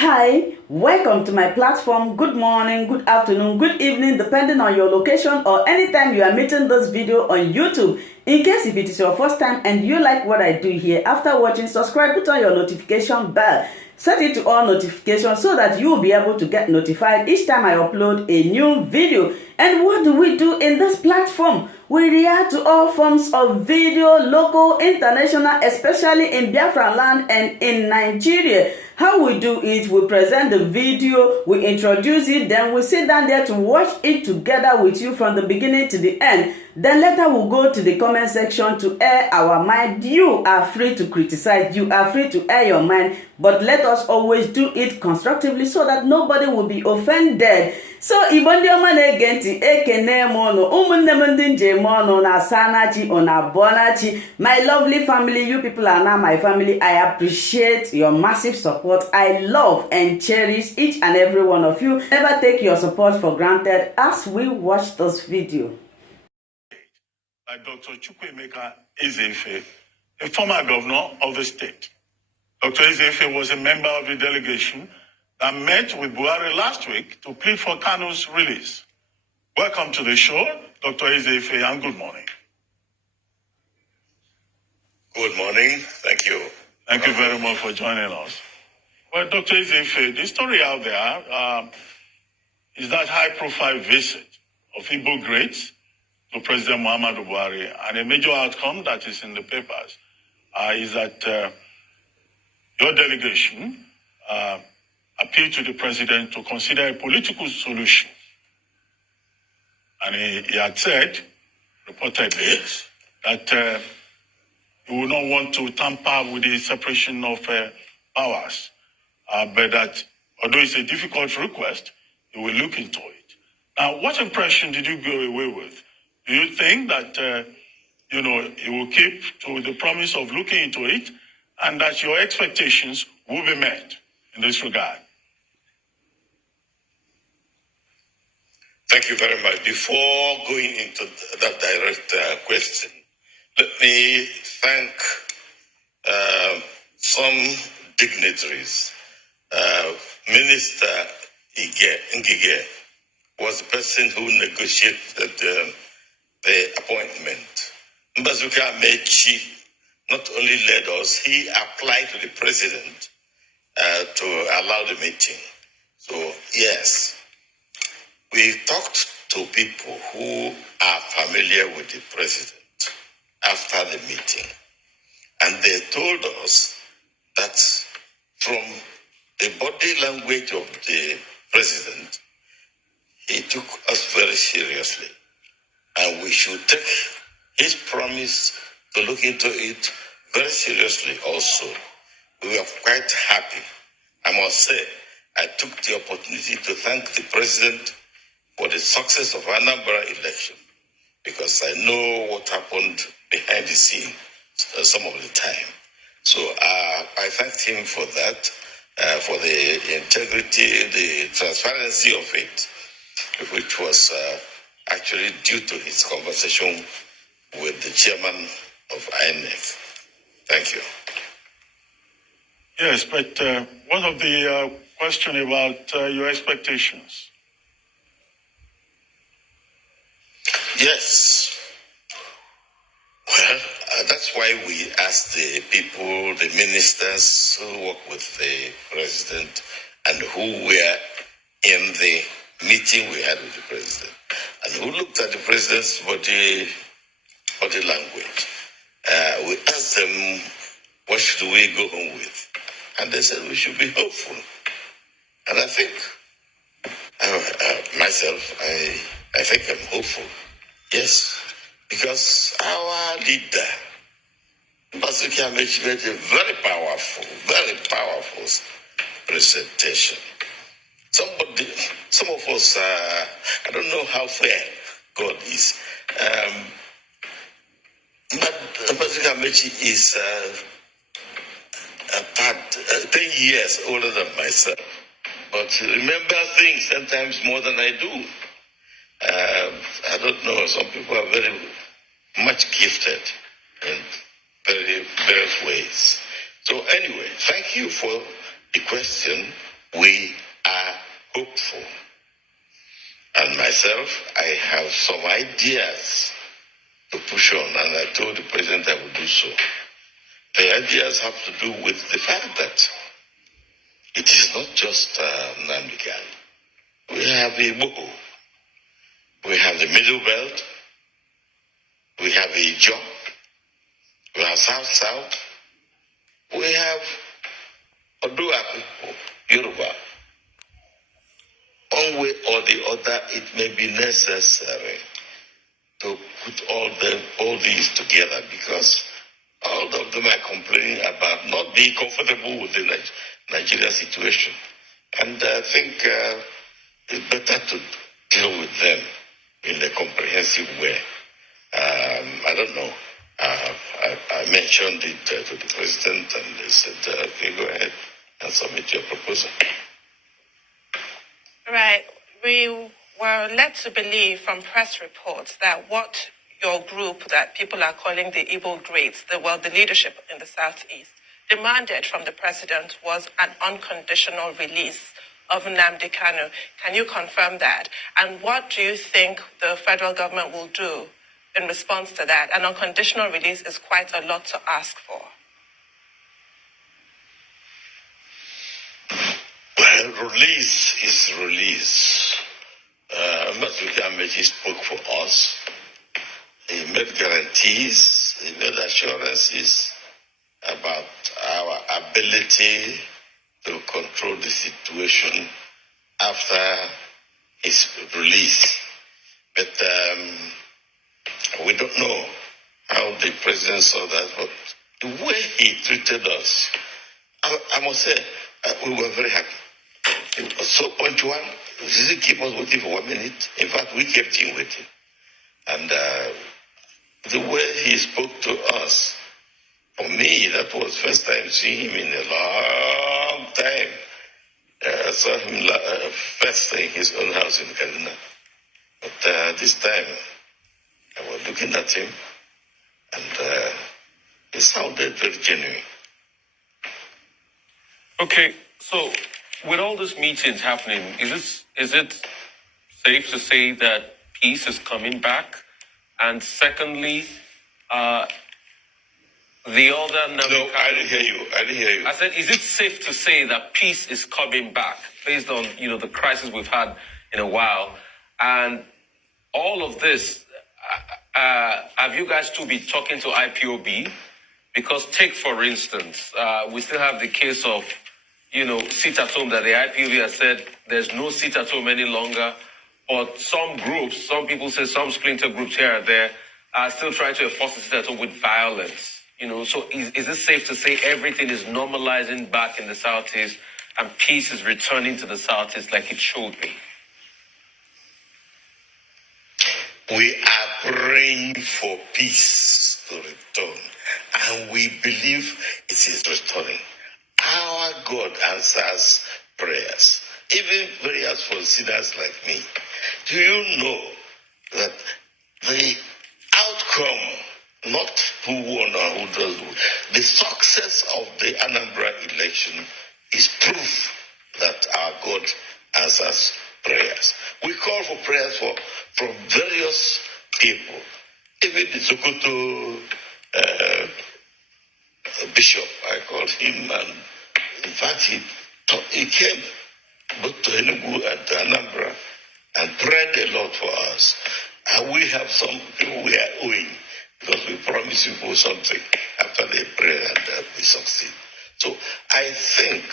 Hi, welcome to my platform. Good morning, good afternoon, good evening, depending on your location or anytime you are meeting this video on YouTube. In case if it is your first time and you like what I do here, after watching, subscribe, put on your notification bell. Set it to all notifications so that you will be able to get notified each time I upload a new video. And what do we do in this platform? We react to all forms of video, local, international, especially in Biafran land and in Nigeria. How we do it, we present the video, we introduce it, then we sit down there to watch it together with you from the beginning to the end. Then later we'll go to the comment section to air our mind. You are free to criticize, you are free to air your mind, but let us always do it constructively so that nobody will be offended. So Ibondi Omane Genti Ekene Mono Umunnemundinje Mono na Sanachi ona Bonachi. My lovely family, you people are now my family. I appreciate your massive support. I love and cherish each and every one of you. Never take your support for granted as we watch this video. By Dr. Chukwuemeka Ezefe, a former governor of the state. Dr. Ezefe was a member of the delegation that met with Buhari last week to plead for Kanu's release. Welcome to the show, Dr. Ezefe, and good morning. Good morning. Thank you. Thank you very much for joining us. Well, Dr. Ezefe, the story out there is that high-profile visit of Igbo greats to President Muhammadu Buhari, and a major outcome that is in the papers is that your delegation appealed to the president to consider a political solution. And he had said, reportedly, that he would not want to tamper with the separation of powers, but that although it's a difficult request, he will look into it. Now, what impression did you go away with? Do you think that, he will keep to the promise of looking into it and that your expectations will be met in this regard? Thank you very much. Before going into that direct question, let me thank some dignitaries. Minister Ngige was the person who negotiated the appointment. Mbazuka Mechi not only led us, he applied to the president to allow the meeting. So, yes. We talked to people who are familiar with the president after the meeting, and they told us that from the body language of the president, he took us very seriously, and we should take his promise to look into it very seriously also. We were quite happy. I must say, I took the opportunity to thank the president for the success of Anambra election, because I know what happened behind the scene some of the time. So I thanked him for that, for the integrity, the transparency of it, which was actually due to his conversation with the chairman of INEC. Thank you. Yes, but one of the question about your expectations. Yes. Well, that's why we asked the people, the ministers who work with the president and who were in the meeting we had with the president and who looked at the president's body language. We asked them, what should we go on with? And they said we should be hopeful. And I think, myself, I think I'm hopeful. Yes, because our leader, Bazuki Amechi, made a very powerful presentation. Some of us, I don't know how fair God is, but Bazuki Amechi is 10 years older than myself, but remember things sometimes more than I do. I don't know, some people are very much gifted in various ways. So anyway, thank you for the question. We are hopeful. And myself, I have some ideas to push on, and I told the president I would do so. The ideas have to do with the fact that it is not just Nnamdi Kanu. We have Igbo, we have the Middle Belt, we have Ijaw, we have South, we have Odua people, Yoruba. One way or the other, it may be necessary to put all these together, because all of them are complaining about not being comfortable with the Nigeria situation. And I think it's better to deal with them in a comprehensive way. I don't know. I mentioned it to the president, and they said, okay, go ahead and submit your proposal. Right. We were led to believe from press reports that what your group, that people are calling the Igbo Greats, the leadership in the Southeast, demanded from the president was an unconditional release of Nnamdi Kanu. Can you confirm that? And what do you think the federal government will do in response to that? An unconditional release is quite a lot to ask for. Well, release is release. Mbazwika Amechi spoke for us. He made guarantees, he made assurances about our ability to control the situation after his release. But we don't know how the president saw that, but the way he treated us, I must say, we were very happy. It was so punctual. He didn't keep us waiting for 1 minute. In fact, we kept him waiting. And the way he spoke to us, for me, that was the first time seeing him in a long time. I saw him first in his own house in Kaduna. But this time, I was looking at him, and he sounded very genuine. Okay, so with all these meetings happening, is it safe to say that peace is coming back? And secondly, the other... No, I didn't hear you. I said, is it safe to say that peace is coming back based on, the crisis we've had in a while? And all of this, have you guys to be talking to IPOB? Because take, for instance, we still have the case of, sit at home, that the IPOB has said there's no sit at home any longer. But some groups, some people say some splinter groups here and there are still trying to enforce the sit at home with violence. So is it safe to say everything is normalizing back in the Southeast and peace is returning to the Southeast like it should be? We are praying for peace to return, and we believe it is returning. Our God answers prayers, even prayers for sinners like me. Do you know that the outcome, not who won or who does win, the success of the Anambra election is proof that our God answers prayers. We call for prayers from various people. Even the Sokoto bishop, I called him, and in fact he came both to Enugu and to Anambra and prayed a lot for us. And we have some people we are owing, because we promise people something after they pray, and we succeed. So I think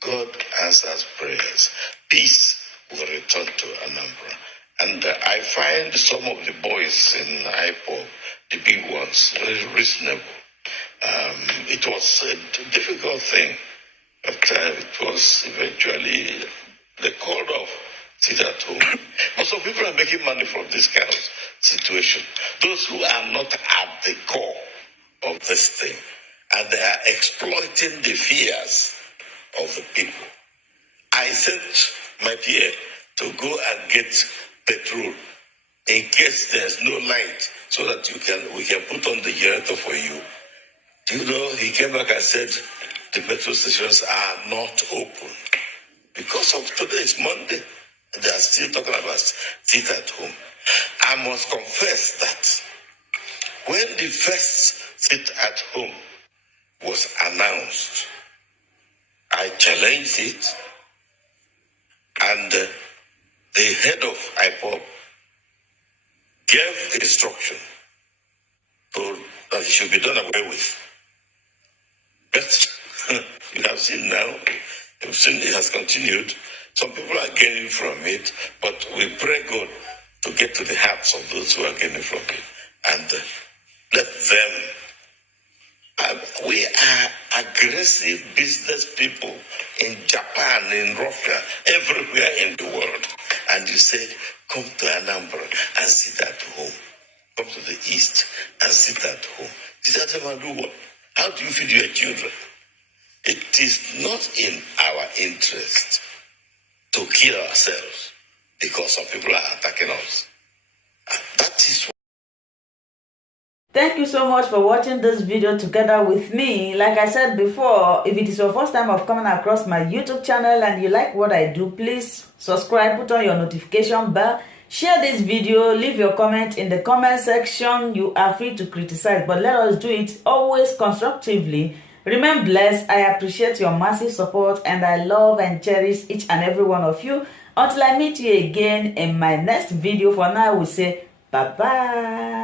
God answers prayers. Peace will return to Anambra. And I find some of the boys in IPOB, the big ones, very reasonable. It was a difficult thing, but it was eventually they called off sit at home. But some people are making money from this kind of situation. Those who are not at the core of this thing, and they are exploiting the fears of the people. I sent my PA to go and get petrol in case there's no light, so that we can put on the generator for you. Do you know, he came back and said the petrol stations are not open. as of today, it's Monday. They are still talking about sit at home. I must confess that when the first sit at home was announced, I challenged it, and the head of IPOB gave instruction that it should be done away with. But you have seen now, you've seen it has continued. Some people are gaining from it, but we pray God to get to the hearts of those who are gaining from it and let them. We are aggressive business people in Japan, in Russia, everywhere in the world. And you say, come to Anambra and sit at home. Come to the east and sit at home. Sit at home and do what? How do you feed your children? It is not in our interest to kill ourselves because some people are attacking us. And that is what. Thank you so much for watching this video together with me. Like I said before, if it is your first time of coming across my YouTube channel and you like what I do, please subscribe, put on your notification bell, share this video, leave your comment in the comment section. You are free to criticize, but let us do it always constructively. Remain blessed. I appreciate your massive support and I love and cherish each and every one of you. Until I meet you again in my next video, for now I will say bye-bye.